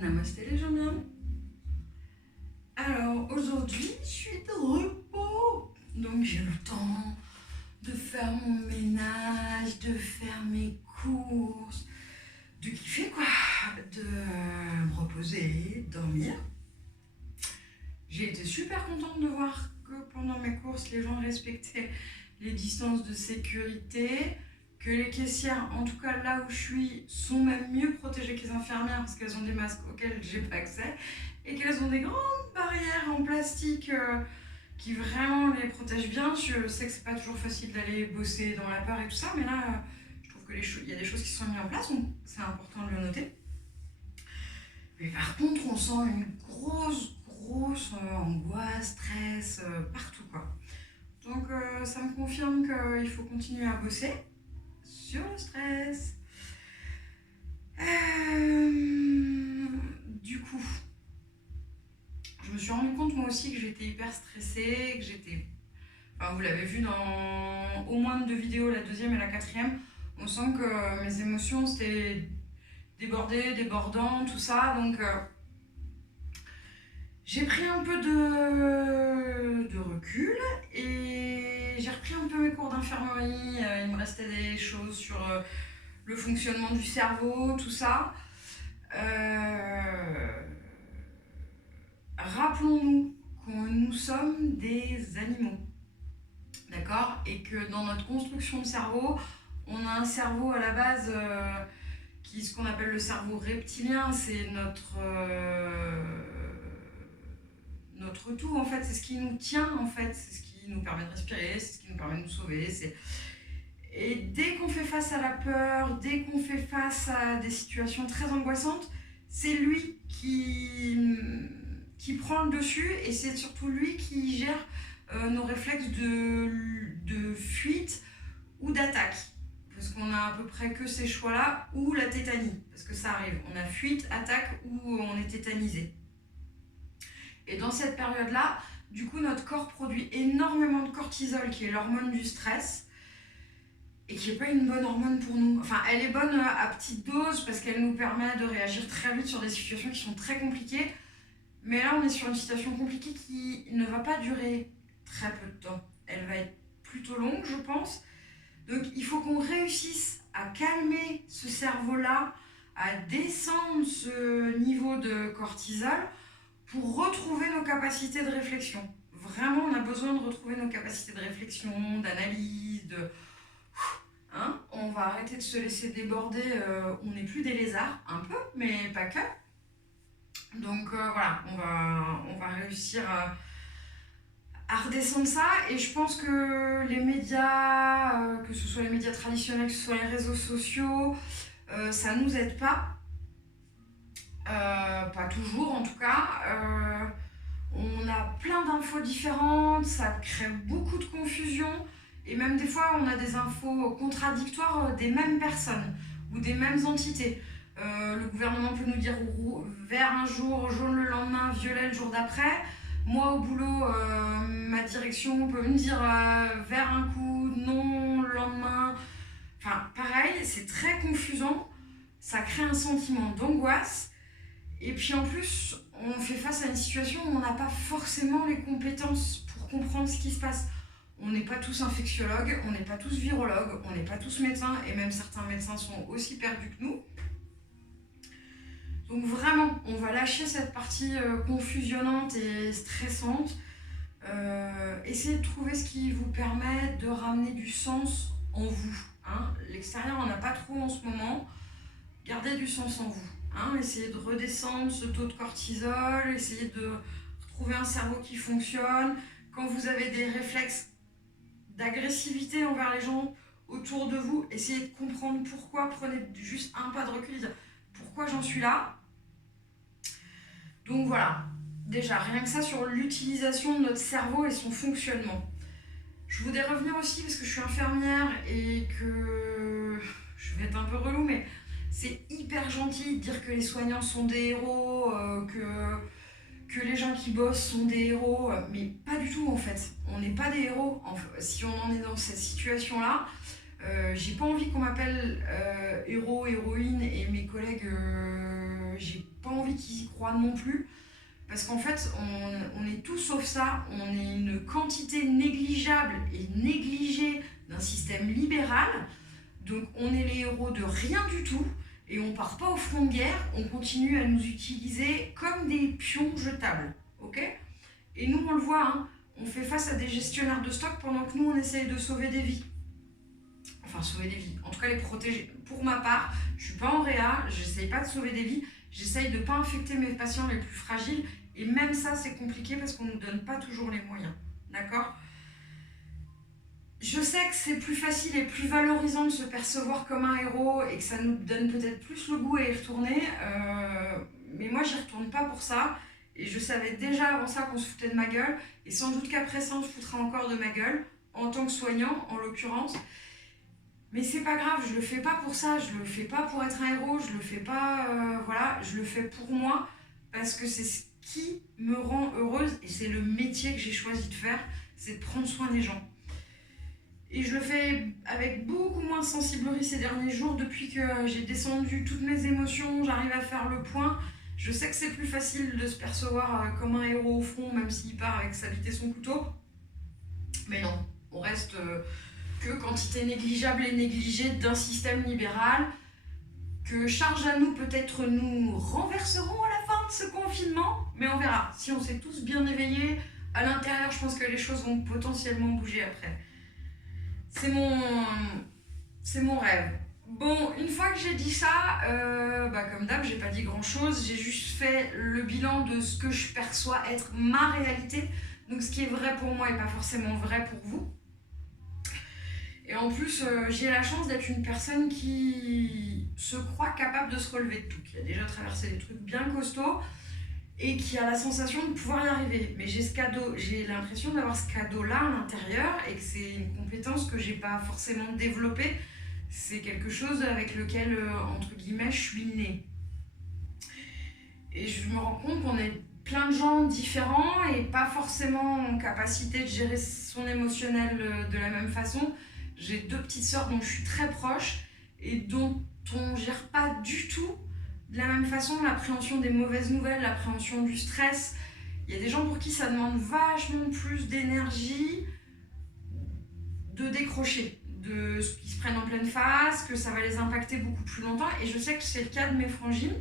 Namasté les gens bien. Alors aujourd'hui je suis de repos, donc j'ai le temps de faire mon ménage, de faire mes courses, de kiffer quoi, de me reposer, dormir. J'ai été super contente de voir que pendant mes courses les gens respectaient les distances de sécurité, que les caissières, en tout cas là où je suis, sont même mieux protégées que les infirmières parce qu'elles ont des masques auxquels j'ai pas accès et qu'elles ont des grandes barrières en plastique qui vraiment les protègent bien. Je sais que c'est pas toujours facile d'aller bosser dans la peur et tout ça, mais là je trouve que il y a des choses qui sont mises en place, donc c'est important de le noter. Mais par contre on sent une grosse angoisse, stress partout quoi. Donc ça me confirme qu'il faut continuer à bosser sur le stress. Du coup, je me suis rendu compte moi aussi que j'étais hyper stressée, que j'étais... Enfin, vous l'avez vu dans au moins 2 vidéos, la deuxième et la quatrième, on sent que mes émotions c'était débordé, débordant, tout ça, donc j'ai pris un peu de recul et j'ai repris un peu mes cours d'infirmerie. Il me restait des choses sur le fonctionnement du cerveau, tout ça. Rappelons-nous que nous sommes des animaux, d'accord? Et que dans notre construction de cerveau, on a un cerveau à la base qui est ce qu'on appelle le cerveau reptilien, c'est notre tout en fait, c'est ce qui nous tient en fait, c'est ce qui nous permet de respirer, c'est ce qui nous permet de nous sauver. Et dès qu'on fait face à la peur, dès qu'on fait face à des situations très angoissantes, c'est lui qui prend le dessus et c'est surtout lui qui gère nos réflexes de fuite ou d'attaque. Parce qu'on a à peu près que ces choix-là, ou la tétanie, parce que ça arrive. On a fuite, attaque ou on est tétanisé. Et dans cette période-là, du coup, notre corps produit énormément de cortisol, qui est l'hormone du stress, et qui n'est pas une bonne hormone pour nous. Enfin, elle est bonne à petite dose, parce qu'elle nous permet de réagir très vite sur des situations qui sont très compliquées. Mais là, on est sur une situation compliquée qui ne va pas durer très peu de temps. Elle va être plutôt longue, je pense. Donc, il faut qu'on réussisse à calmer ce cerveau-là, à descendre ce niveau de cortisol, pour retrouver nos capacités de réflexion. Vraiment, on a besoin de retrouver nos capacités de réflexion, d'analyse, hein, on va arrêter de se laisser déborder, on n'est plus des lézards, un peu, mais pas que. Donc voilà, on va réussir à redescendre ça, et je pense que les médias, que ce soit les médias traditionnels, que ce soit les réseaux sociaux, ça nous aide pas. Pas toujours en tout cas. On a plein d'infos différentes, ça crée beaucoup de confusion et même des fois on a des infos contradictoires des mêmes personnes ou des mêmes entités. Le gouvernement peut nous dire vert un jour, jaune le lendemain, violet le jour d'après. Moi au boulot, ma direction peut me dire vert un coup, non le lendemain. Enfin pareil, c'est très confusant, ça crée un sentiment d'angoisse. Et puis en plus, on fait face à une situation où on n'a pas forcément les compétences pour comprendre ce qui se passe. On n'est pas tous infectiologues, on n'est pas tous virologues, on n'est pas tous médecins, et même certains médecins sont aussi perdus que nous. Donc vraiment, on va lâcher cette partie confusionnante et stressante. Essayez de trouver ce qui vous permet de ramener du sens en vous. Hein. L'extérieur, on n'a pas trop en ce moment. Gardez du sens en vous. Hein, essayez de redescendre ce taux de cortisol, essayez de retrouver un cerveau qui fonctionne. Quand vous avez des réflexes d'agressivité envers les gens autour de vous, essayez de comprendre pourquoi, prenez juste un pas de recul et dire pourquoi j'en suis là. Donc voilà, déjà rien que ça sur l'utilisation de notre cerveau et son fonctionnement. Je voudrais revenir aussi parce que je suis infirmière et que je vais être un peu relou, mais c'est hyper gentil de dire que les soignants sont des héros, que les gens qui bossent sont des héros, mais pas du tout en fait. On n'est pas des héros. Si on en est dans cette situation-là, j'ai pas envie qu'on m'appelle héros, héroïne, et mes collègues, j'ai pas envie qu'ils droit non plus. Parce qu'en fait, on est tout sauf ça. On est une quantité négligeable et négligée d'un système libéral. Donc on est les héros de rien du tout. Et on part pas au front de guerre. On continue à nous utiliser comme des pions jetables. Ok ? Et nous, on le voit, hein, on fait face à des gestionnaires de stock pendant que nous, on essaye de sauver des vies. Enfin, sauver des vies. En tout cas, les protéger. Pour ma part, je suis pas en réa, j'essaye pas de sauver des vies. J'essaye de pas infecter mes patients les plus fragiles. Et même ça, c'est compliqué parce qu'on ne nous donne pas toujours les moyens. D'accord ? Je sais que c'est plus facile et plus valorisant de se percevoir comme un héros et que ça nous donne peut-être plus le goût à y retourner. Mais moi, j'y retourne pas pour ça. Et je savais déjà avant ça qu'on se foutait de ma gueule. Et sans doute qu'après ça, on se foutra encore de ma gueule, en tant que soignant, en l'occurrence. Mais c'est pas grave, je le fais pas pour ça. Je le fais pas pour être un héros. Je le fais pas... voilà, je le fais pour moi. Parce que c'est ce qui me rend heureuse. Et c'est le métier que j'ai choisi de faire. C'est de prendre soin des gens. Et je le fais avec beaucoup moins de sensiblerie ces derniers jours. Depuis que j'ai descendu toutes mes émotions, j'arrive à faire le point. Je sais que c'est plus facile de se percevoir comme un héros au front, même s'il part avec sa bite et son couteau. Mais non, on reste que quantité négligeable et négligée d'un système libéral que charge à nous, peut-être nous renverserons à la fin de ce confinement. Mais on verra. Si on s'est tous bien éveillés, à l'intérieur, je pense que les choses vont potentiellement bouger après. C'est mon rêve. Bon, une fois que j'ai dit ça, comme d'hab, j'ai pas dit grand chose. J'ai juste fait le bilan de ce que je perçois être ma réalité. Donc ce qui est vrai pour moi n'est pas forcément vrai pour vous. Et en plus, j'ai la chance d'être une personne qui se croit capable de se relever de tout, qui a déjà traversé des trucs bien costauds et qui a la sensation de pouvoir y arriver. Mais j'ai ce cadeau, j'ai l'impression d'avoir ce cadeau-là à l'intérieur et que c'est une compétence que j'ai pas forcément développée. C'est quelque chose avec lequel, entre guillemets, je suis née. Et je me rends compte qu'on est plein de gens différents et pas forcément en capacité de gérer son émotionnel de la même façon. J'ai 2 petites sœurs dont je suis très proche et dont on gère pas du tout de la même façon l'appréhension des mauvaises nouvelles, l'appréhension du stress. Il y a des gens pour qui ça demande vachement plus d'énergie de décrocher, de ce qu'ils se prennent en pleine face, que ça va les impacter beaucoup plus longtemps. Et je sais que c'est le cas de mes frangines.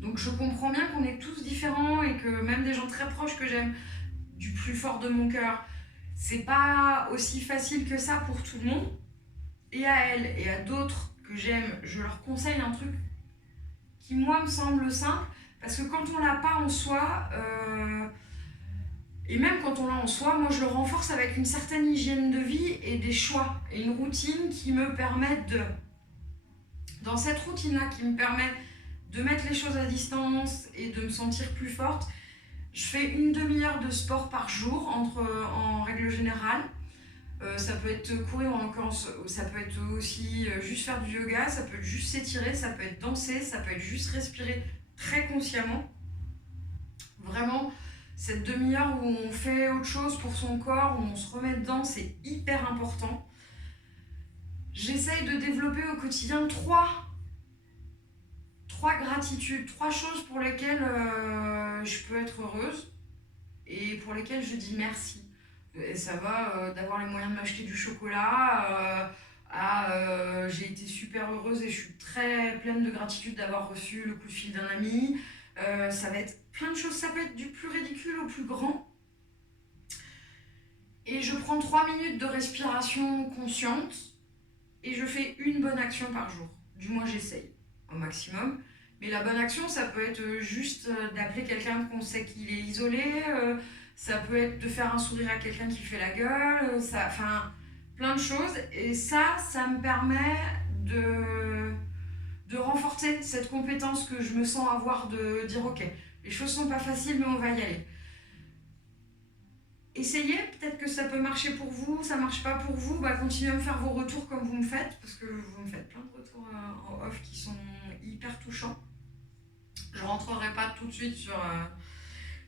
Donc je comprends bien qu'on est tous différents et que même des gens très proches que j'aime du plus fort de mon cœur, c'est pas aussi facile que ça pour tout le monde. Et à elles et à d'autres que j'aime, je leur conseille un truc qui moi me semble simple, parce que quand on l'a pas en soi, et même quand on l'a en soi, moi je le renforce avec une certaine hygiène de vie et des choix, et une routine qui me permettent de... Dans cette routine-là qui me permet de mettre les choses à distance et de me sentir plus forte, je fais une demi-heure de sport par jour en règle générale. Ça peut être courir en l'occurrence, ça peut être aussi juste faire du yoga, ça peut être juste s'étirer, ça peut être danser, ça peut être juste respirer très consciemment. Vraiment, cette demi-heure où on fait autre chose pour son corps, où on se remet dedans, c'est hyper important. J'essaye de développer au quotidien trois gratitudes, 3 choses pour lesquelles je peux être heureuse et pour lesquelles je dis merci. Et ça va d'avoir les moyens de m'acheter du chocolat j'ai été super heureuse et je suis très pleine de gratitude d'avoir reçu le coup de fil d'un ami. Ça va être plein de choses, ça peut être du plus ridicule au plus grand. Et je prends 3 minutes de respiration consciente et je fais une bonne action par jour. Du moins j'essaye au maximum. Mais la bonne action, ça peut être juste d'appeler quelqu'un qu'on sait qu'il est isolé, ça peut être de faire un sourire à quelqu'un qui fait la gueule, plein de choses. Et ça me permet de renforcer cette compétence que je me sens avoir de dire ok, les choses sont pas faciles mais on va y aller. Essayez, peut-être que ça peut marcher pour vous, ça marche pas pour vous, continuez à me faire vos retours comme vous me faites, parce que vous me faites plein de retours en off qui sont hyper touchants. Je rentrerai pas tout de suite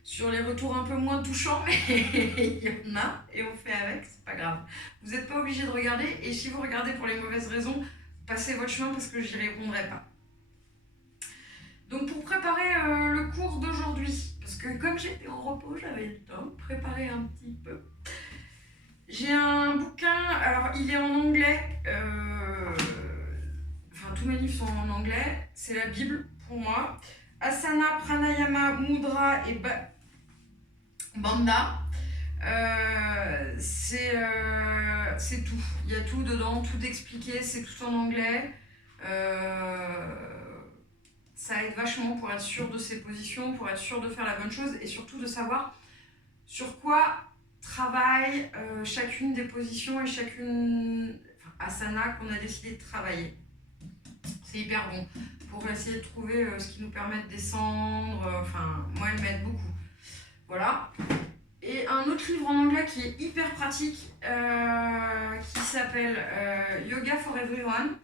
sur les retours un peu moins touchants, mais il y en a et on fait avec, c'est pas grave. Vous n'êtes pas obligé de regarder, et si vous regardez pour les mauvaises raisons, passez votre chemin parce que j'y répondrai pas. Donc pour préparer le cours d'aujourd'hui, parce que comme j'étais en repos, j'avais le temps de préparer un petit peu. J'ai un bouquin, alors il est en anglais, enfin tous mes livres sont en anglais, c'est la Bible pour moi. Asana, Pranayama, Mudra et Bandha. C'est tout. Il y a tout dedans, tout expliqué, c'est tout en anglais. Ça aide vachement pour être sûr de ses positions, pour être sûr de faire la bonne chose et surtout de savoir sur quoi travaille chacune des positions et chacune asana qu'on a décidé de travailler. C'est hyper bon pour essayer de trouver ce qui nous permet de descendre. Enfin, moi, elle m'aide beaucoup. Voilà. Et un autre livre en anglais qui est hyper pratique, qui s'appelle Yoga for Everyone.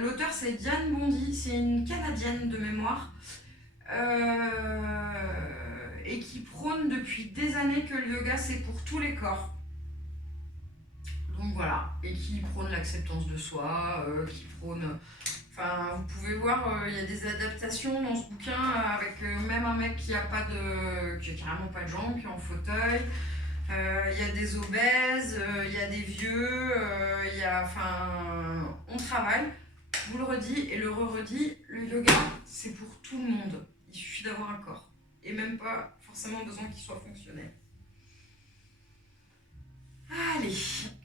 L'auteur, c'est Diane Bondy, c'est une Canadienne de mémoire, et qui prône depuis des années que le yoga, c'est pour tous les corps. Donc voilà, et qui prône l'acceptance de soi, qui prône... Enfin, vous pouvez voir, il y a des adaptations dans ce bouquin avec même un mec qui a carrément pas de jambes, qui est en fauteuil. Il y a des obèses, il y a des vieux, on travaille. Je vous le redis et le re-redis, le yoga, c'est pour tout le monde. Il suffit d'avoir un corps et même pas forcément besoin qu'il soit fonctionnel. Allez,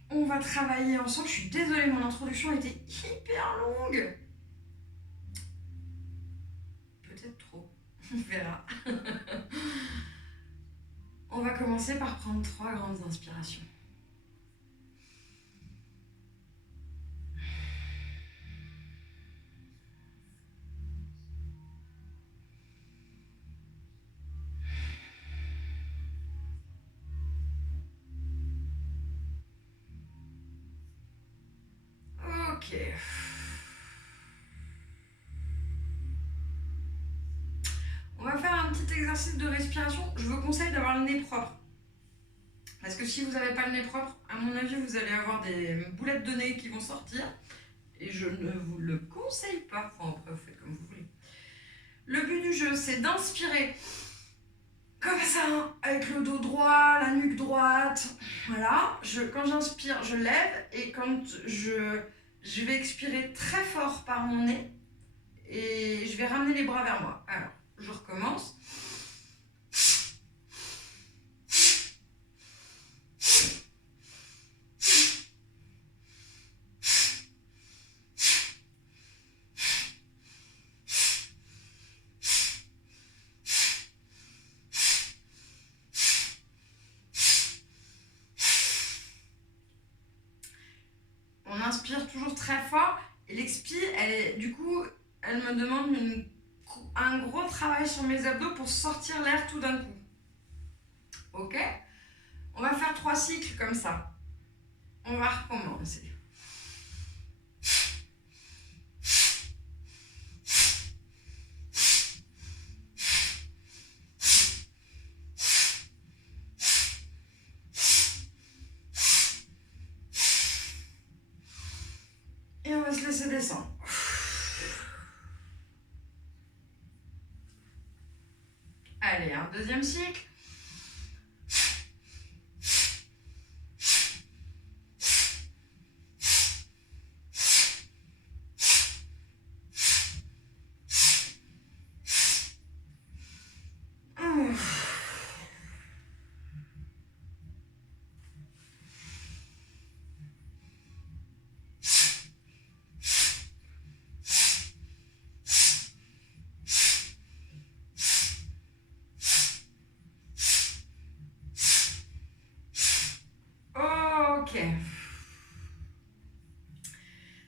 on va travailler ensemble. Je suis désolée, mon introduction était hyper longue. Peut-être trop, on verra. On va commencer par prendre 3 grandes inspirations. Ok. On va faire un petit exercice de respiration. Je vous conseille d'avoir le nez propre. Parce que si vous n'avez pas le nez propre, à mon avis, vous allez avoir des boulettes de nez qui vont sortir. Et je ne vous le conseille pas. Enfin, après, vous faites comme vous voulez. Le but du jeu, c'est d'inspirer comme ça, avec le dos droit, la nuque droite. Voilà. Quand j'inspire, je lève. Et quand je vais expirer très fort par mon nez. Et je vais ramener les bras vers moi. Alors, je recommence. On inspire toujours très fort et l'expire, du coup, elle me demande un gros travail sur mes abdos pour sortir l'air tout d'un coup. Ok? On va faire 3 cycles comme ça. On va recommencer. Et on va se laisser descendre. Allez, un deuxième cycle.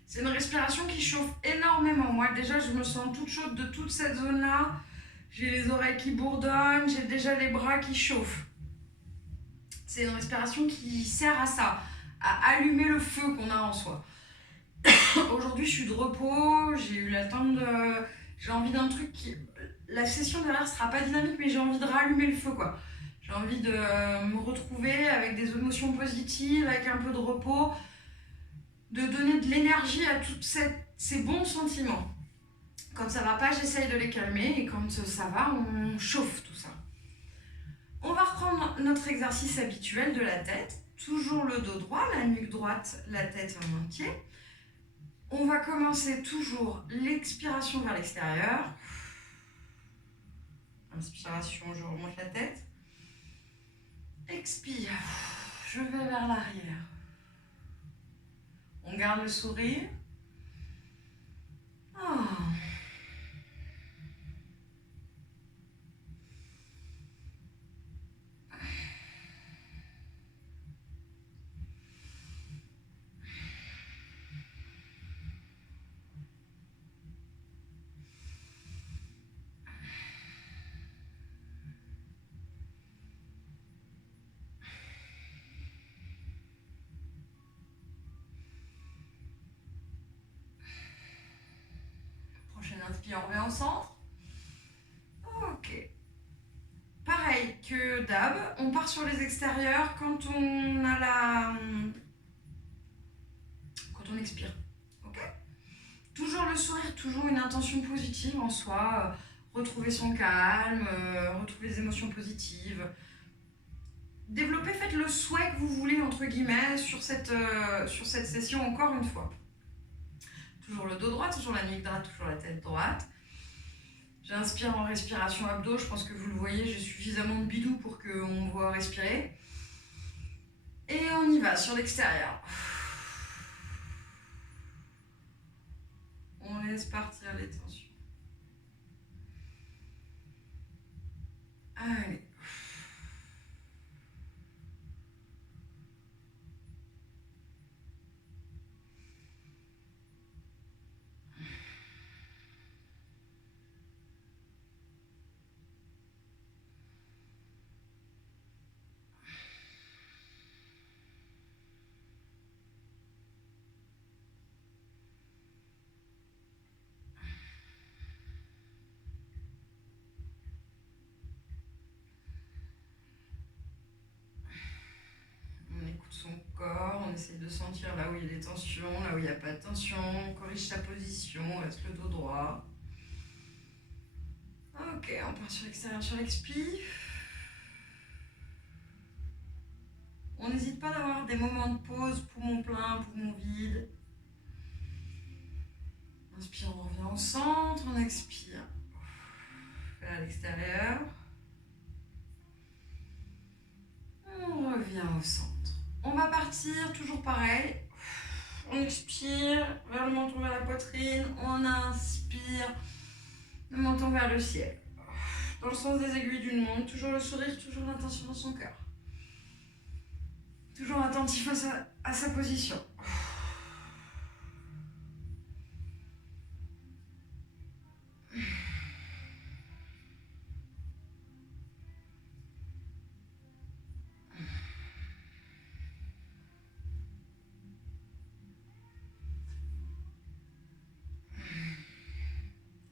C'est une respiration qui chauffe énormément. Moi, déjà, je me sens toute chaude de toute cette zone-là. J'ai les oreilles qui bourdonnent, j'ai déjà les bras qui chauffent. C'est une respiration qui sert à ça, à allumer le feu qu'on a en soi. Aujourd'hui, je suis de repos, j'ai eu le temps de... J'ai envie d'un truc qui... La session derrière sera pas dynamique, mais j'ai envie de rallumer le feu, quoi. J'ai envie de me retrouver avec des émotions positives, avec un peu de repos, de donner de l'énergie à tous ces bons sentiments. Quand ça va pas, j'essaye de les calmer et quand ça va, on chauffe tout ça. On va reprendre notre exercice habituel de la tête. Toujours le dos droit, la nuque droite, la tête en entier. On va commencer toujours l'expiration vers l'extérieur. Inspiration, je remonte la tête. Expire, je vais vers l'arrière. On garde le sourire. Oh. Prochaine inspire, on revient au centre. Ok. Pareil que d'hab, on part sur les extérieurs quand on expire. Ok. Toujours le sourire, toujours une intention positive en soi. Retrouver son calme, retrouver des émotions positives. Développez, faites le souhait que vous voulez, entre guillemets, sur cette session encore une fois. Toujours le dos droit, toujours la nuque droite, toujours la tête droite. J'inspire en respiration abdos, je pense que vous le voyez, j'ai suffisamment de bidou pour qu'on me voit respirer. Et on y va sur l'extérieur. On laisse partir les tensions. Allez. On écoute son corps, on essaie de sentir là où il y a des tensions, là où il n'y a pas de tension, on corrige sa position, on reste le dos droit. Ok, on part sur l'extérieur, sur l'expire. On n'hésite pas d'avoir des moments de pause, poumon plein, poumon vide. Inspire, on revient au centre, on expire. À l'extérieur. On revient au centre. On va partir, toujours pareil. On expire, vers le menton, vers la poitrine. On inspire, le menton vers le ciel. Dans le sens des aiguilles d'une montre. Toujours le sourire, toujours l'intention dans son cœur. Toujours attentif à sa position.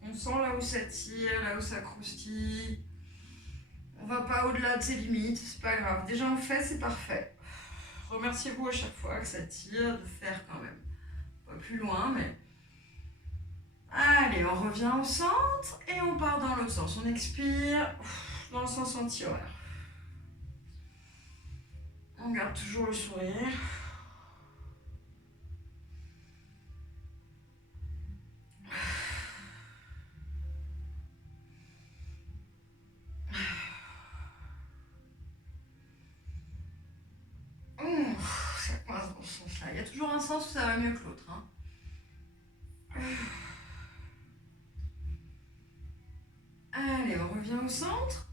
On sent là où ça tire, là où ça croustille. On va pas au-delà de ses limites, c'est pas grave. Déjà on fait, c'est parfait. Remerciez-vous à chaque fois que ça tire, de faire quand même. Pas plus loin, mais... Allez, on revient au centre et on part dans l'autre sens. On expire dans le sens anti-horaire. On garde toujours le sourire. Ça coince dans ce sens-là. Il y a toujours un sens où ça va mieux que l'autre. Hein. Allez, on revient au centre.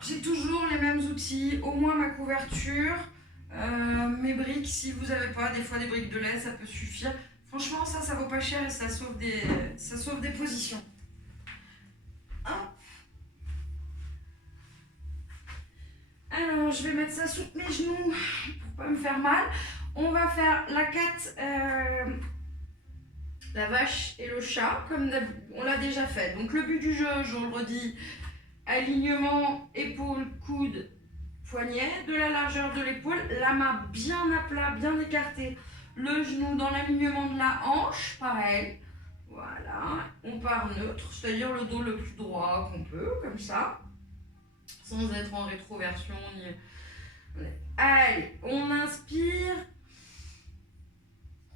J'ai toujours les mêmes outils, au moins ma couverture, mes briques, si vous n'avez pas, des fois des briques de lait, ça peut suffire. Franchement, ça vaut pas cher et ça sauve des positions. Hop. Alors, je vais mettre ça sous mes genoux pour pas me faire mal. On va faire la 4, la vache et le chat, comme on l'a déjà fait. Donc le but du jeu, je le redis, alignement, épaule, coude, poignet, de la largeur de l'épaule, la main bien à plat, bien écartée, le genou dans l'alignement de la hanche, pareil. Voilà, on part neutre, c'est-à-dire le dos le plus droit qu'on peut, comme ça, sans être en rétroversion ni... Allez, on inspire,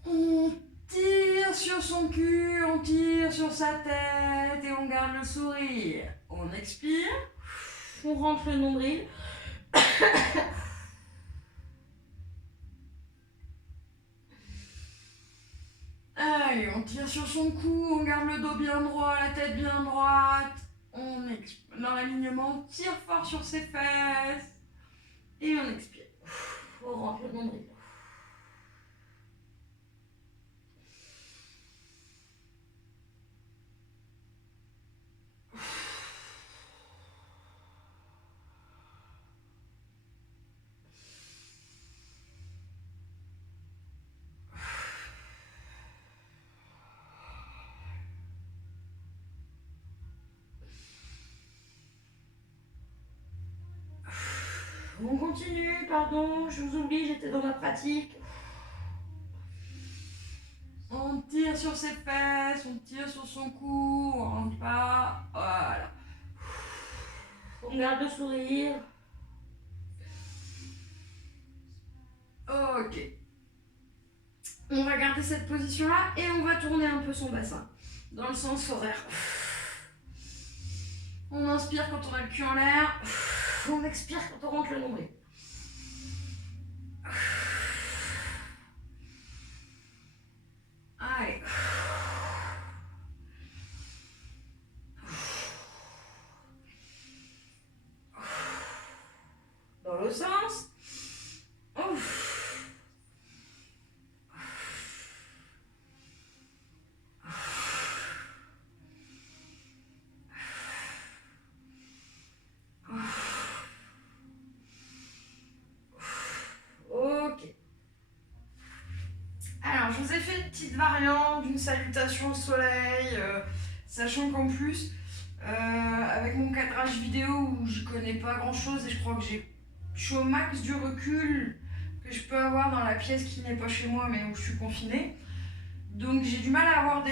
on tire sur son cul, on tire sur sa tête et on garde le sourire. On expire, on rentre le nombril. Allez, on tire sur son cou, on garde le dos bien droit, la tête bien droite. On expire. Dans l'alignement, on tire fort sur ses fesses. Et on expire. On rentre le nombril. On continue, pardon, je vous oublie, j'étais dans ma pratique. On tire sur ses fesses, on tire sur son cou, on rentre pas, voilà. On garde le sourire. Ok. On va garder cette position-là et on va tourner un peu son bassin dans le sens horaire. On inspire quand on a le cul en l'air. On expire quand on rentre le nombril. Allez. Dans l'autre sens. Je vous ai fait une petite variante d'une salutation au soleil, sachant qu'en plus, avec mon cadrage vidéo où je connais pas grand chose et je crois que je suis au max du recul que je peux avoir dans la pièce qui n'est pas chez moi mais où je suis confinée. Donc j'ai du mal à avoir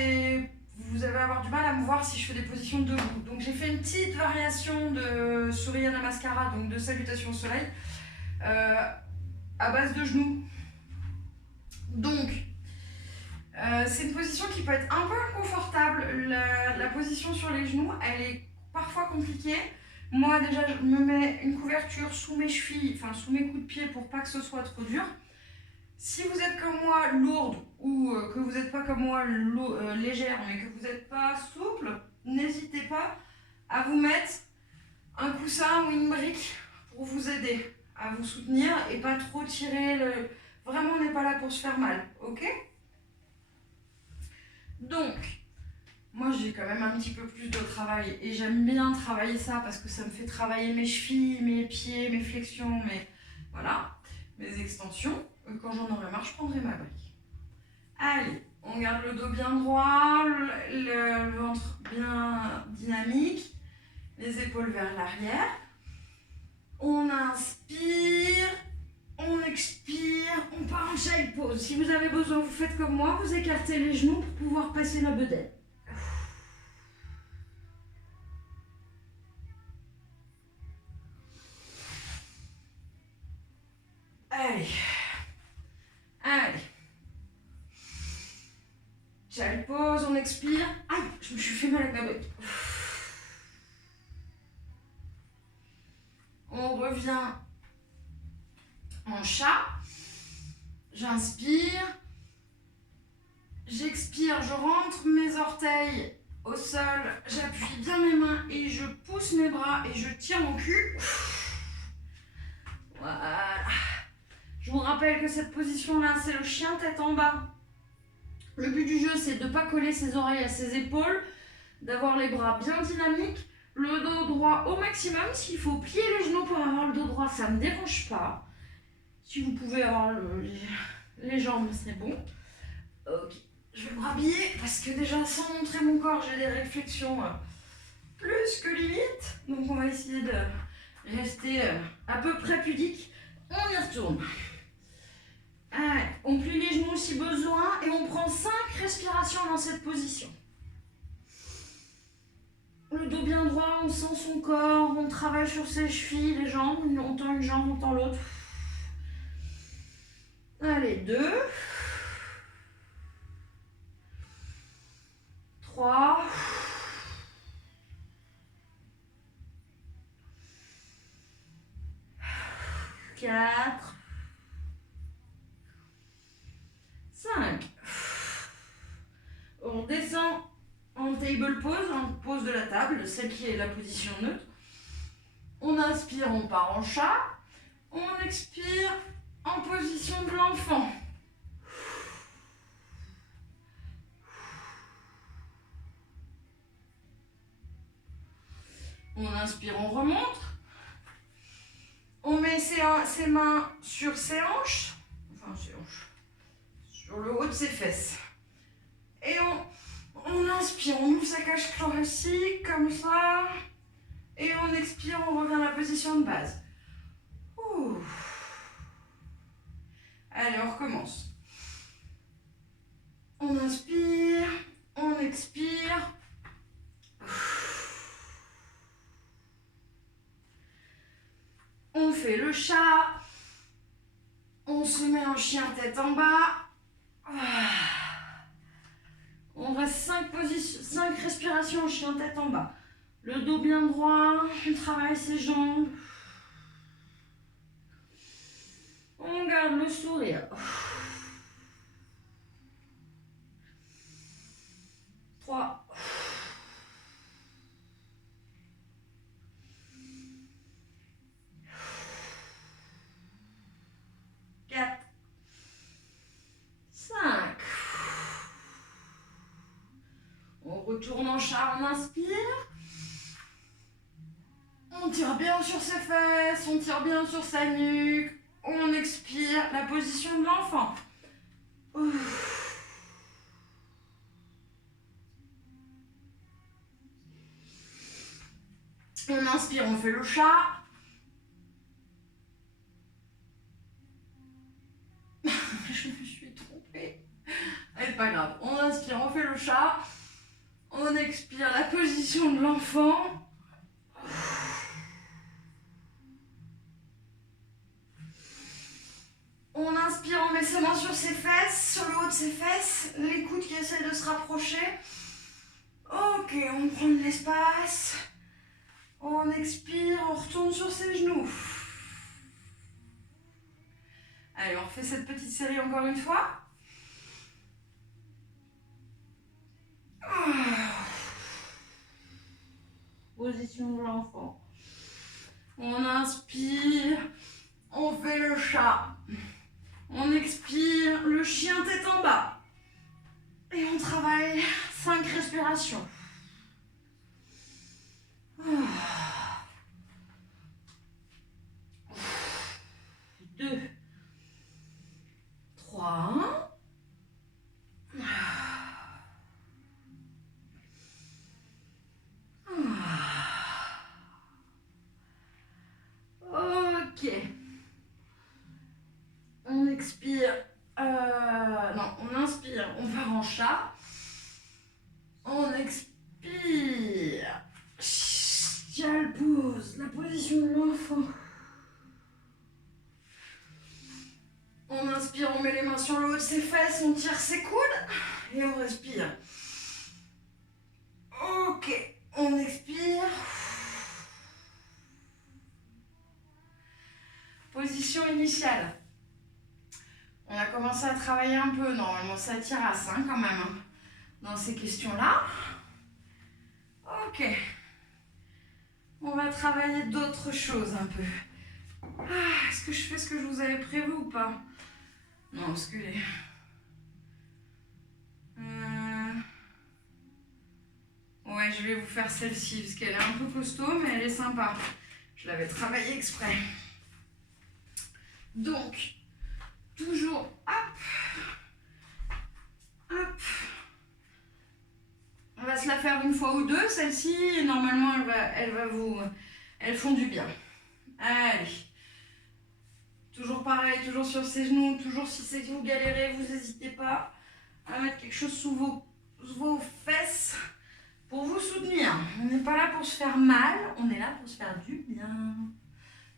vous allez avoir du mal à me voir si je fais des positions debout. Donc j'ai fait une petite variation de Surya Namaskara, donc de salutation au soleil, à base de genoux. Donc, c'est une position qui peut être un peu inconfortable. La position sur les genoux, elle est parfois compliquée. Moi, déjà, je me mets une couverture sous mes chevilles, enfin sous mes coups de pied pour pas que ce soit trop dur. Si vous êtes comme moi lourde ou que vous n'êtes pas comme moi légère, mais que vous n'êtes pas souple, n'hésitez pas à vous mettre un coussin ou une brique pour vous aider à vous soutenir et pas trop tirer le... Vraiment, on n'est pas là pour se faire mal, ok? Donc, moi j'ai quand même un petit peu plus de travail et j'aime bien travailler ça parce que ça me fait travailler mes chevilles, mes pieds, mes flexions, mes extensions. Quand j'en aurai marre, je prendrai ma brique. Allez, on garde le dos bien droit, le ventre bien dynamique, les épaules vers l'arrière. On inspire. On expire, on part en child pose. Si vous avez besoin, vous faites comme moi, vous écartez les genoux pour pouvoir passer la bedaine. Allez. Allez. Child pose, on expire. Aïe, je me suis fait mal avec ma brique. On revient en chat. J'inspire, j'expire, je rentre mes orteils au sol, j'appuie bien mes mains et je pousse mes bras et je tire mon cul. Voilà. Je vous rappelle que cette position-là, c'est le chien tête en bas. Le but du jeu, c'est de ne pas coller ses oreilles à ses épaules, d'avoir les bras bien dynamiques, le dos droit au maximum. S'il faut plier les genoux pour avoir le dos droit, ça ne me dérange pas. Si vous pouvez avoir les jambes, c'est bon. Ok, je vais me rhabiller parce que déjà sans montrer mon corps, j'ai des réflexions plus que limites. Donc on va essayer de rester à peu près pudique. On y retourne. Allez, on plie les genoux si besoin et on prend 5 respirations dans cette position. bien droit, on sent son corps, on travaille sur ses chevilles, les jambes, on tend une jambe, on tend l'autre. Allez, 2. 3. 4. 5. On descend en table pose, en pose de la table, celle qui est la position neutre. On inspire, on part en chat. On expire en position de l'enfant. On inspire, on remonte. On met ses mains sur ses hanches, sur le haut de ses fesses. Et on inspire, on ouvre sa cage thoracique comme ça. Et on expire, on revient à la position de base. Ouh. Allez, on recommence. On inspire, on expire. On fait le chat. On se met en chien tête en bas. On reste 5 respirations en chien tête en bas. Le dos bien droit, on travaille ses jambes. On garde le sourire. 3. 4. 5. On retourne en chat, on inspire. On tire bien sur ses fesses, on tire bien sur sa nuque. On expire, la position de l'enfant. On inspire, on fait le chat. Je me suis trompée. C'est pas grave. On inspire, on fait le chat. On expire, la position de l'enfant. On inspire, on met ses mains sur ses fesses, sur le haut de ses fesses, les coudes qui essaient de se rapprocher. Ok, on prend de l'espace. On expire, on retourne sur ses genoux. Allez, on refait cette petite série encore une fois. Position de l'enfant. On inspire, on fait le chat. On expire, le chien tête en bas. Et on travaille 5 respirations. 2, 3. Ok. On expire. Non, on inspire, on part en chat. On expire. Tiens, pose, la position de l'enfant. On inspire, on met les mains sur le haut de ses fesses, on tire ses coudes et on respire. Ok, on expire. Position initiale. On a commencé à travailler un peu, normalement ça tire à 5 quand même, hein, dans ces questions-là. Ok. On va travailler d'autres choses un peu. Est-ce que je fais ce que je vous avais prévu ou pas? Non, parce que les... Ouais, je vais vous faire celle-ci, parce qu'elle est un peu costaud, mais elle est sympa. Je l'avais travaillée exprès. Donc, toujours, hop, hop. On va se la faire une fois ou deux, celle-ci, et normalement, elles font du bien. Allez. Toujours pareil, toujours sur ses genoux, toujours si c'est que vous galérez, vous n'hésitez pas à mettre quelque chose sous vos fesses pour vous soutenir. On n'est pas là pour se faire mal, on est là pour se faire du bien.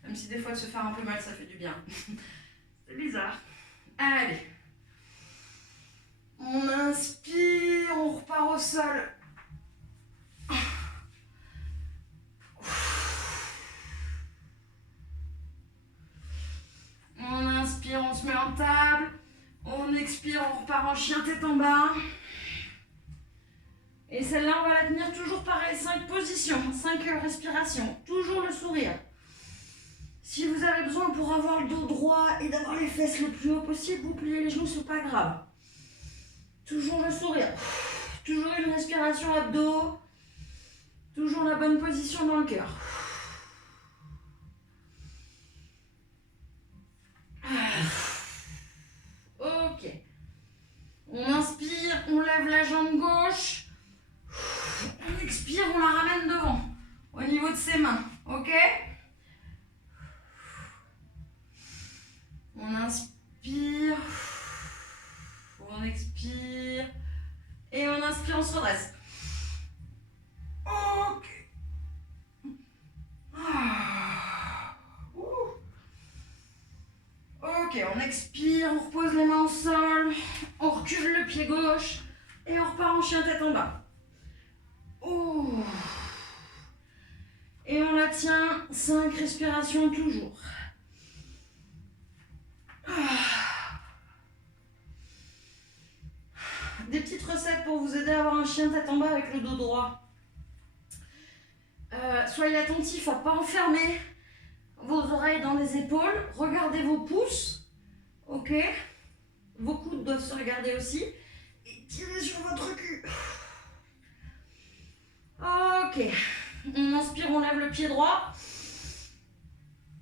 Même si des fois de se faire un peu mal, ça fait du bien. C'est bizarre. Allez. On inspire, on repart au sol. On inspire, on se met en table. On expire, on repart en chien tête en bas. Et celle-là, on va la tenir toujours pareil, 5 positions, 5 respirations. Toujours le sourire. Si vous avez besoin pour avoir le dos droit et d'avoir les fesses le plus haut possible, vous pliez les genoux, c'est pas grave. Toujours le sourire. Toujours une respiration abdos. Toujours la bonne position dans le cœur. Ok. On inspire, on lève la jambe gauche. On expire, on la ramène devant. Au niveau de ses mains. Ok? On inspire. On expire. Et on inspire, on se redresse. Ok. Ok, on expire, on repose les mains au sol, on recule le pied gauche et on repart en chien tête en bas. Et on la tient 5 respirations toujours. Des petites recettes pour vous aider à avoir un chien tête en bas avec le dos droit. Soyez attentifs à ne pas enfermer vos oreilles dans les épaules. Regardez vos pouces. Ok. Vos coudes doivent se regarder aussi. Et tirez sur votre cul. Ok. On inspire, on lève le pied droit.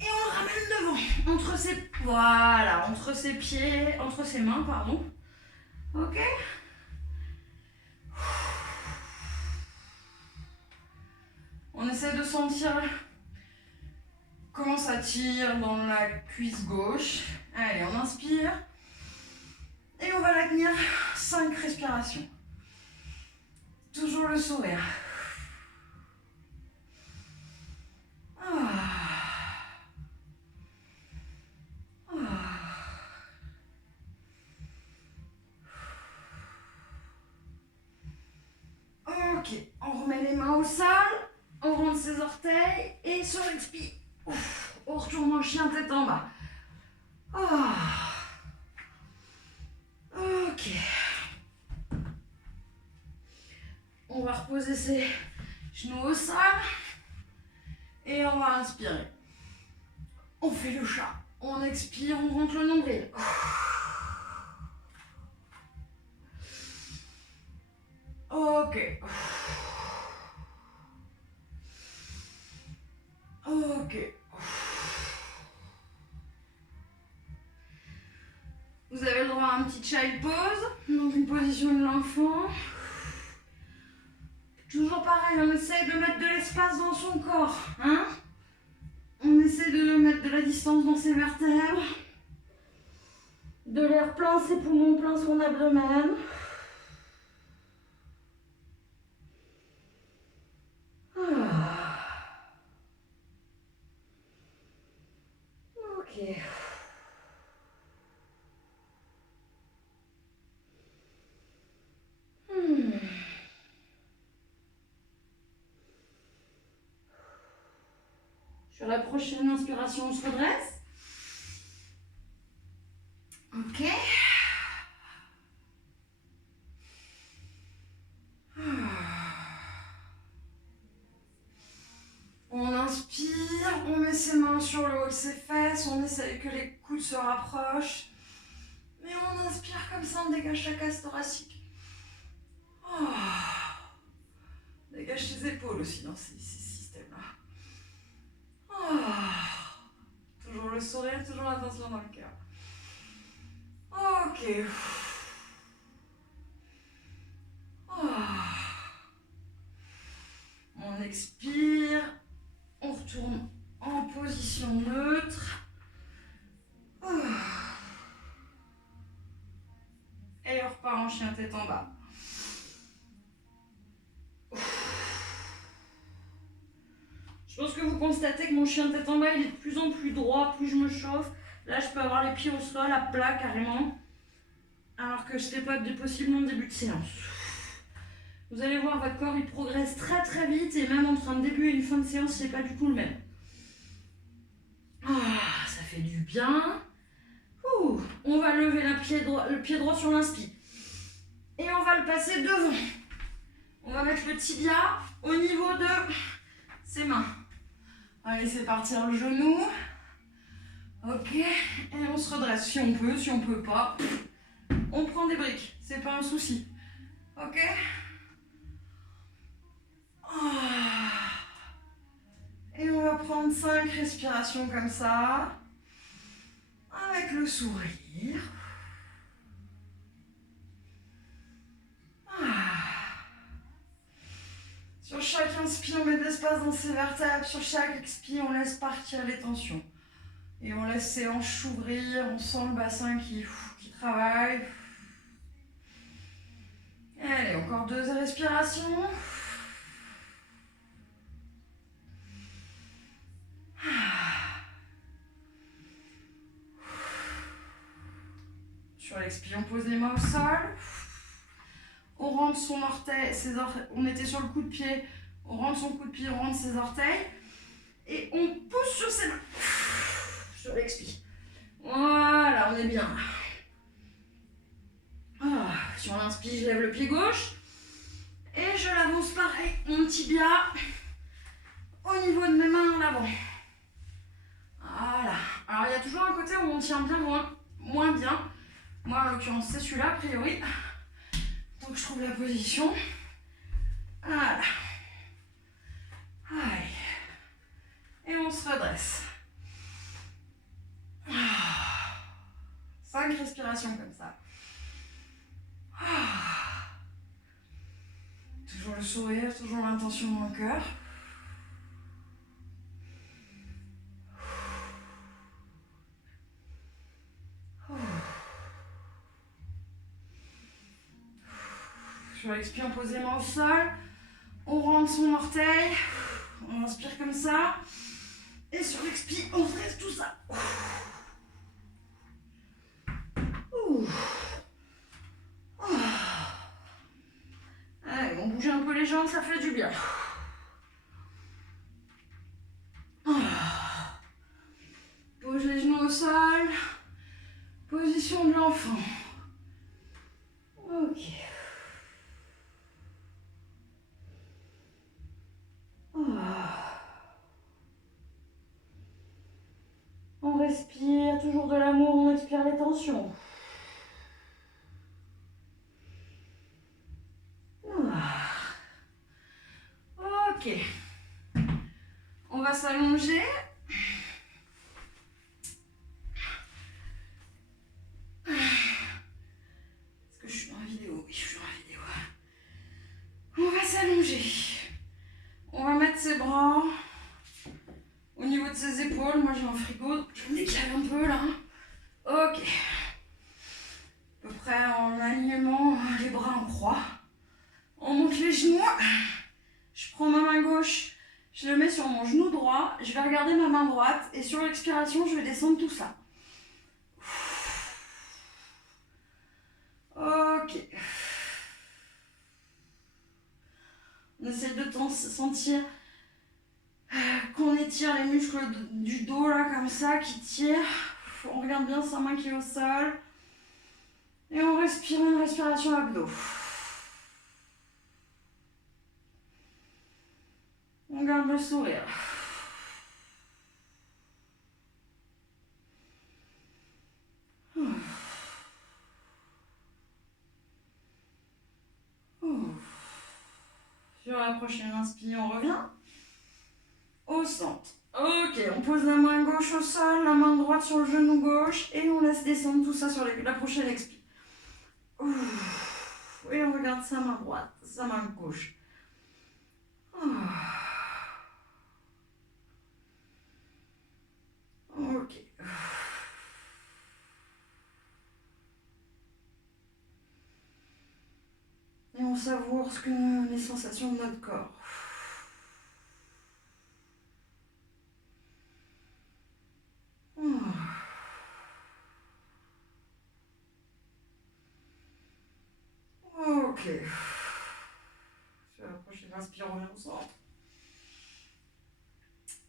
Et on le ramène devant. Entre ses... Voilà. Entre ses pieds... Entre ses mains, pardon. Ok. On essaie de sentir comment ça tire dans la cuisse gauche. Allez, on inspire. Et on va la tenir 5 respirations. Toujours le sourire. Ok, on remet les mains au sol, on rentre ses orteils et sur l'expire, on retourne en chien tête en bas. Ok. On va reposer ses genoux au sol et on va inspirer. On fait le chat. On expire, on rentre le nombril. Ok. Ok. Vous avez le droit à un petit child pose, donc une position de l'enfant. Toujours pareil, on essaye de mettre de l'espace dans son corps. Hein? On essaie de mettre de la distance dans ses vertèbres. De l'air plein ses poumons, plein son abdomen. Ok. Sur la prochaine inspiration, on se redresse. Ok. On inspire, on met ses mains sur le haut de ses fesses, on essaye que les coudes se rapprochent. Mais on inspire comme ça, on dégage la cage thoracique. Dégage ses épaules aussi dans ces systèmes-là. Toujours le sourire, toujours l'attention dans le cœur. Ok. On expire. On retourne en position neutre. Et on repart en chien tête en bas. Je pense que vous constatez que mon chien de tête en bas, il est de plus en plus droit, plus je me chauffe. Là, je peux avoir les pieds au sol, à plat carrément. Alors que je n'étais pas possiblement au début de séance. Vous allez voir, votre corps, il progresse très très vite. Et même entre un début et une fin de séance, c'est pas du tout le même. Ah, ça fait du bien. Ouh, on va lever le pied droit sur l'inspi. Et on va le passer devant. On va mettre le tibia au niveau de ses mains. On va laisser partir le genou. Ok, et on se redresse si on peut, si on peut pas. On prend des briques, c'est pas un souci. Ok. Et on va prendre 5 respirations comme ça. Avec le sourire. Sur chaque inspire, on met de l'espace dans ses vertèbres. Sur chaque expire, on laisse partir les tensions. Et on laisse ses hanches s'ouvrir. On sent le bassin qui travaille. Allez, encore 2 respirations. Sur l'expire, on pose les mains au sol. On rentre son orteil, on était sur le coup de pied. On rentre son coup de pied, on rentre ses orteils. Et on pousse sur ses mains. Sur l'expire. Voilà, on est bien. Sur l'inspire, je lève le pied gauche. Et je l'avance pareil, mon tibia au niveau de mes mains en avant. Voilà. Alors il y a toujours un côté où on tient bien moins bien. Moi en l'occurrence c'est celui-là a priori. Donc je trouve la position. Voilà. Allez. Et on se redresse. 5 respirations comme ça. Toujours le sourire, toujours l'intention dans le cœur. Sur l'expire, on pose les mains au sol. On rentre son orteil. On inspire comme ça. Et sur l'expire, on dresse tout ça. Allez, on bouge un peu les jambes, ça fait du bien. Pose les genoux au sol. Position de l'enfant. Ok. On respire, toujours de l'amour, on expire les tensions. Ok. On va s'allonger. Est-ce que je suis dans la vidéo? Oui, je suis dans la vidéo. On va s'allonger. On va mettre ses bras au niveau de ses épaules. Moi j'ai un frigo, je me décale un peu là. Ok. À peu près en alignement, les bras en croix. On monte les genoux. Je prends ma main gauche, je le mets sur mon genou droit. Je vais regarder ma main droite et sur l'expiration, je vais descendre tout ça. Ok. On essaie de sentir qu'on étire les muscles du dos là comme ça, qui tirent. On regarde bien sa main qui est au sol. Et on respire une respiration abdos. On garde le sourire. Sur la prochaine inspire, on revient au centre. Ok, on pose la main gauche au sol, la main droite sur le genou gauche et on laisse descendre tout ça sur la prochaine expire. Et on regarde sa main droite, sa main gauche. Ok. Et on savoure les sensations de notre corps. Ok. Sur la prochaine inspire, on revient au centre.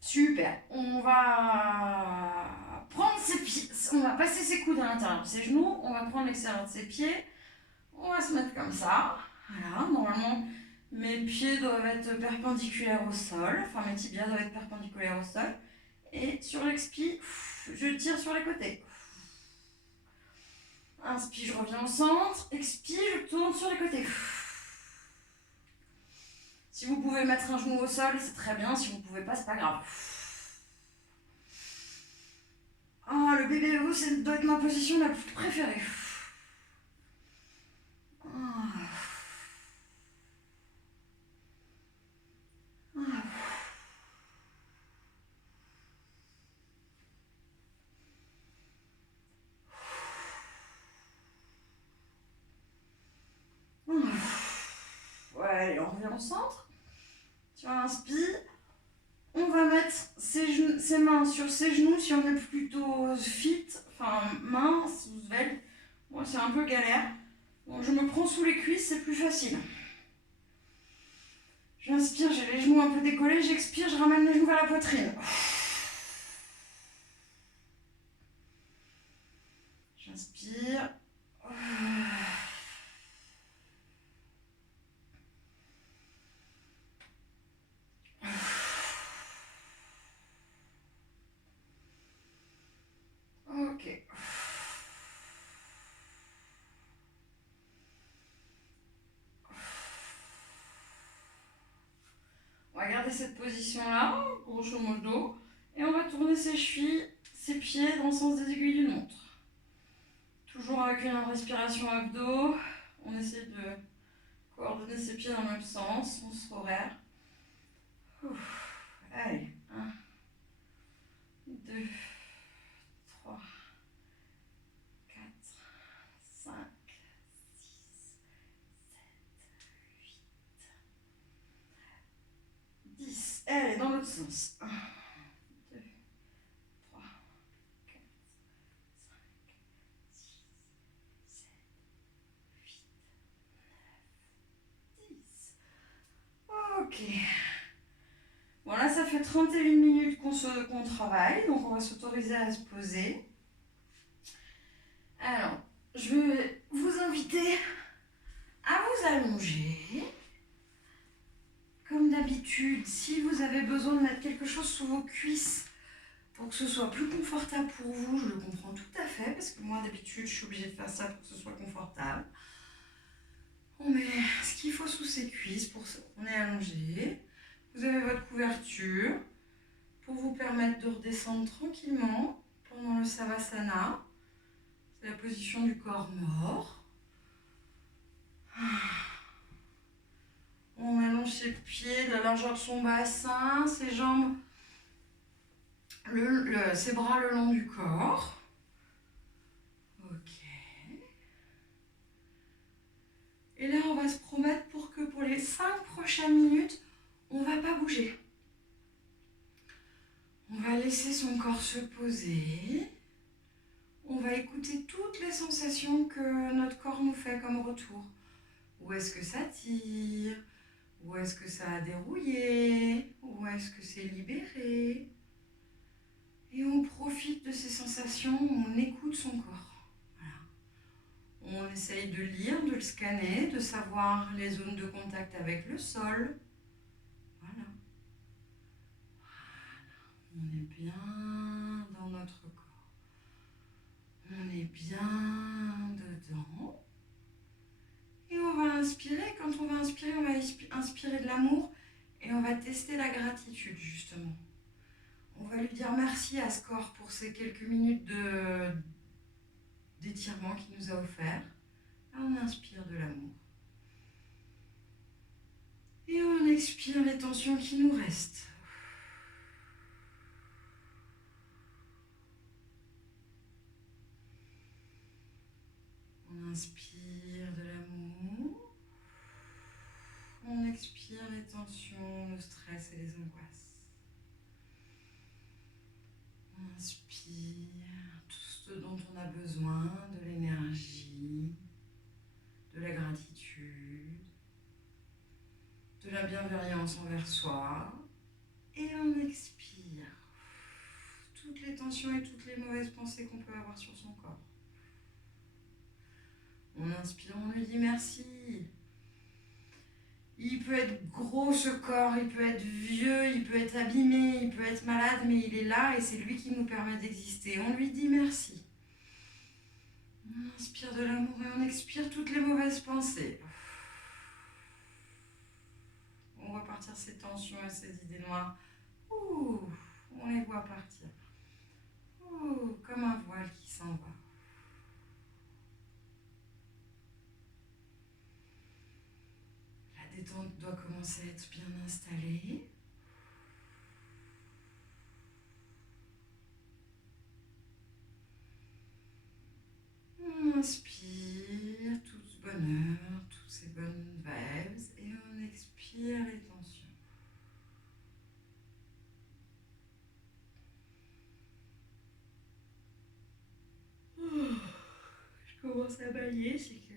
Super. On va prendre ses pieds. On va passer ses coudes à l'intérieur de ses genoux. On va prendre l'extérieur de ses pieds. On va se mettre comme ça. Voilà. Normalement, mes pieds doivent être perpendiculaires au sol. Enfin, mes tibias doivent être perpendiculaires au sol. Et sur l'expi, je tire sur les côtés. Inspire, je reviens au centre. Expire, je tourne sur les côtés. Si vous pouvez mettre un genou au sol, c'est très bien. Si vous ne pouvez pas, c'est pas grave. Ah, le bébé héros, ça doit être ma position la plus préférée. Ah. Ah. Ouais, allez, on revient au centre. Tu inspires. On va mettre ses mains sur ses genoux si on est plutôt fit, enfin mince ou svelte. Moi, c'est un peu galère. Donc, je me prends sous les cuisses, c'est plus facile. J'inspire, j'ai les genoux un peu décollés. J'expire, je ramène les genoux vers la poitrine. J'inspire. Ok. On va garder cette position-là, grosso modo. Et on va tourner ses chevilles, ses pieds dans le sens des aiguilles d'une montre. Toujours avec une respiration abdos. On essaie de coordonner ses pieds dans le même sens. On se horaire. Allez. 1, 2, 3, 4, 5, 6, 7, 8, 10. Allez, dans l'autre sens. 1, 2, 3, 4, 5, 6, 7, 8, 9, 10. Ok. Bon, là, ça fait 31 minutes qu'on travaille, donc on va s'autoriser à se poser. Alors, je vais vous inviter à vous allonger. Comme d'habitude, si vous avez besoin de mettre quelque chose sous vos cuisses pour que ce soit plus confortable pour vous, je le comprends tout à fait, parce que moi, d'habitude, je suis obligée de faire ça pour que ce soit confortable. On met ce qu'il faut sous ses cuisses, on est allongé. Vous avez votre couverture pour vous permettre de redescendre tranquillement pendant le Savasana. C'est la position du corps mort. On allonge ses pieds de la largeur de son bassin, ses jambes, ses bras le long du corps. Ok. Et là, on va se promettre pour que pour les 5 prochaines minutes, on ne va pas bouger. On va laisser son corps se poser. On va écouter toutes les sensations que notre corps nous fait comme retour. Où est-ce que ça tire? Où est-ce que ça a dérouillé? Où est-ce que c'est libéré? Et on profite de ces sensations, on écoute son corps. Voilà. On essaye de lire, de le scanner, de savoir les zones de contact avec le sol. Voilà. On est bien dans notre corps. On est bien dedans. Et on va inspirer. Quand on va inspirer, on va inspirer de l'amour et on va tester la gratitude justement. On va lui dire merci à ce corps pour ces quelques minutes d'étirement qu'il nous a offert. Là, on inspire de l'amour. Et on expire les tensions qui nous restent. On inspire de l'amour. On expire les tensions, le stress et les angoisses. On inspire tout ce dont on a besoin, de l'énergie, de la gratitude. de la bienveillance envers soi. Et on expire toutes les tensions et toutes les mauvaises pensées qu'on peut avoir sur son corps. On inspire, on lui dit merci. Il peut être gros ce corps, il peut être vieux, il peut être abîmé, il peut être malade, mais il est là et c'est lui qui nous permet d'exister. On lui dit merci. On inspire de l'amour et on expire toutes les mauvaises pensées. On voit partir ces tensions et ces idées noires. Ouh, on les voit partir. Ouh, comme un voile qui s'en va. La détente doit commencer à être bien installée. On inspire tout ce bonheur, toutes ces bonnes vibes et on expire les tensions. Je commence à bailler, c'est que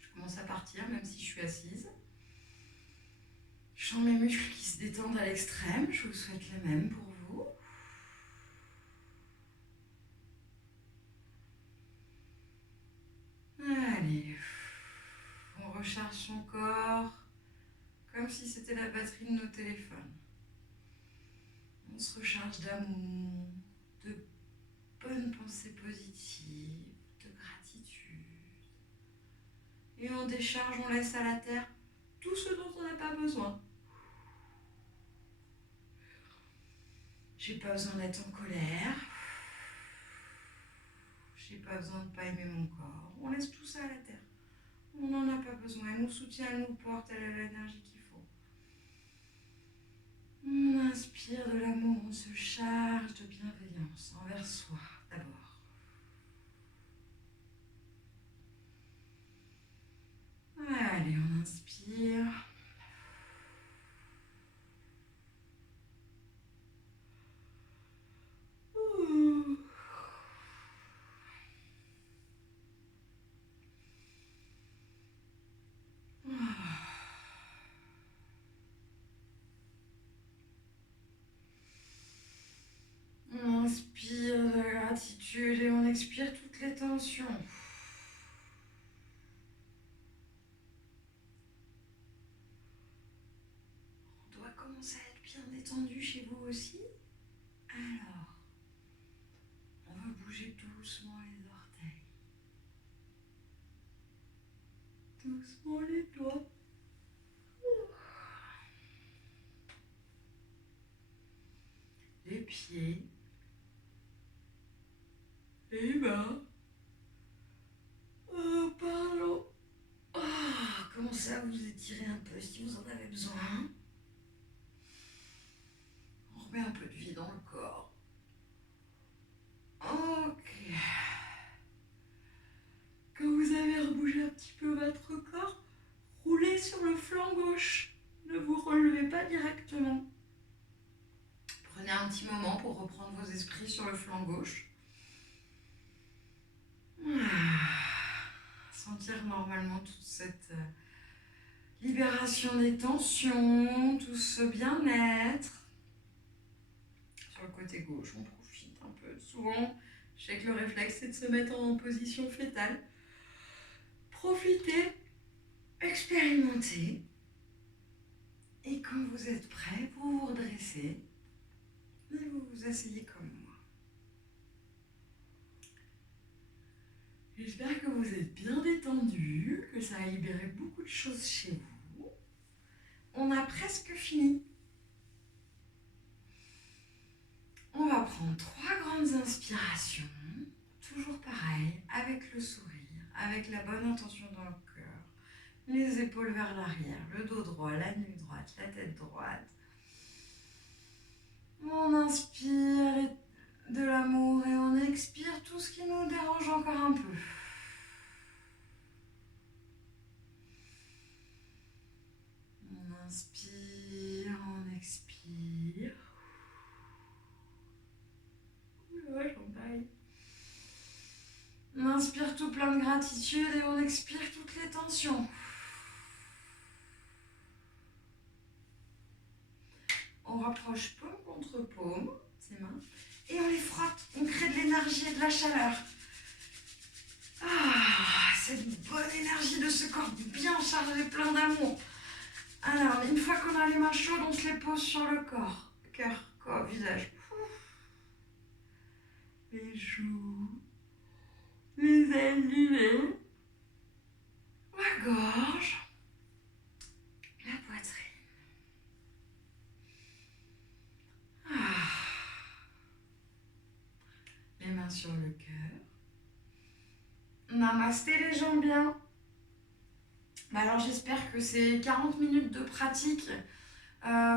je commence à partir même si je suis assise. Je sens mes muscles qui se détendent à l'extrême, je vous souhaite la même pour vous. Allez, on recharge son corps comme si c'était la batterie de nos téléphones. On se recharge d'amour, de bonnes pensées positives, de gratitude. Et on décharge, on laisse à la terre tout ce dont on n'a pas besoin. J'ai pas besoin d'être en colère. J'ai pas besoin de pas aimer mon corps. On laisse tout ça à la terre. On n'en a pas besoin. Elle nous soutient, elle nous porte, elle a l'énergie qu'il faut. On inspire de l'amour, on se charge de bienveillance envers soi d'abord. Allez, on inspire. On inspire de la gratitude et on expire toutes les tensions. On doit commencer à être bien détendu chez vous aussi. Alors, on va bouger doucement les orteils. Doucement les doigts. Les pieds. Les mains. Oh, pardon. Commencez à vous étirer un peu si vous en avez besoin. On remet un peu de vie dans le corps. Ok. Quand vous avez rebougé un petit peu votre corps, roulez sur le flanc gauche. Ne vous relevez pas directement. Prenez un petit moment pour reprendre vos esprits sur le flanc gauche. Sentir normalement toute cette libération des tensions, tout ce bien-être. Sur le côté gauche, on profite un peu. Souvent, je sais que le réflexe, c'est de se mettre en position fétale. Profitez, expérimentez. Et quand vous êtes prêt, vous vous redressez et vous vous asseyez comme moi. J'espère que vous êtes bien détendu, que ça a libéré beaucoup de choses chez vous. On a presque fini. On va prendre 3 grandes inspirations, toujours pareil, avec le sourire, avec la bonne intention dans le cœur, les épaules vers l'arrière, le dos droit, la nuque droite, la tête droite. On inspire de l'amour et on expire tout ce qui nous dérange encore un peu. On inspire, on expire. Ouais, j'en baille. On inspire tout plein de gratitude et on expire toutes les tensions. rapproche paume contre paume, ces mains, et on les frotte. On crée de l'énergie et de la chaleur. Ah, cette bonne énergie de ce corps bien chargé, plein d'amour. Alors, une fois qu'on a les mains chaudes, on se les pose sur le corps. Cœur, corps, visage. Les joues, les ailes du nez, la gorge, la poitrine. Ah. Les mains sur le cœur. Namasté les jambes bien. Alors j'espère que ces 40 minutes de pratique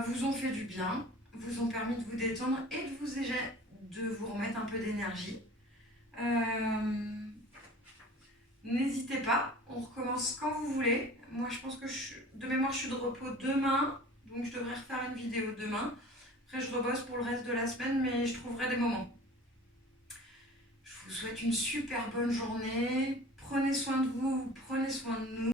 vous ont fait du bien, vous ont permis de vous détendre et de vous remettre un peu d'énergie. N'hésitez pas, on recommence quand vous voulez. Moi je pense que de mémoire je suis de repos demain, donc je devrais refaire une vidéo demain. Après je rebosse pour le reste de la semaine, mais je trouverai des moments. Je vous souhaite une super bonne journée. Prenez soin de vous, prenez soin de nous.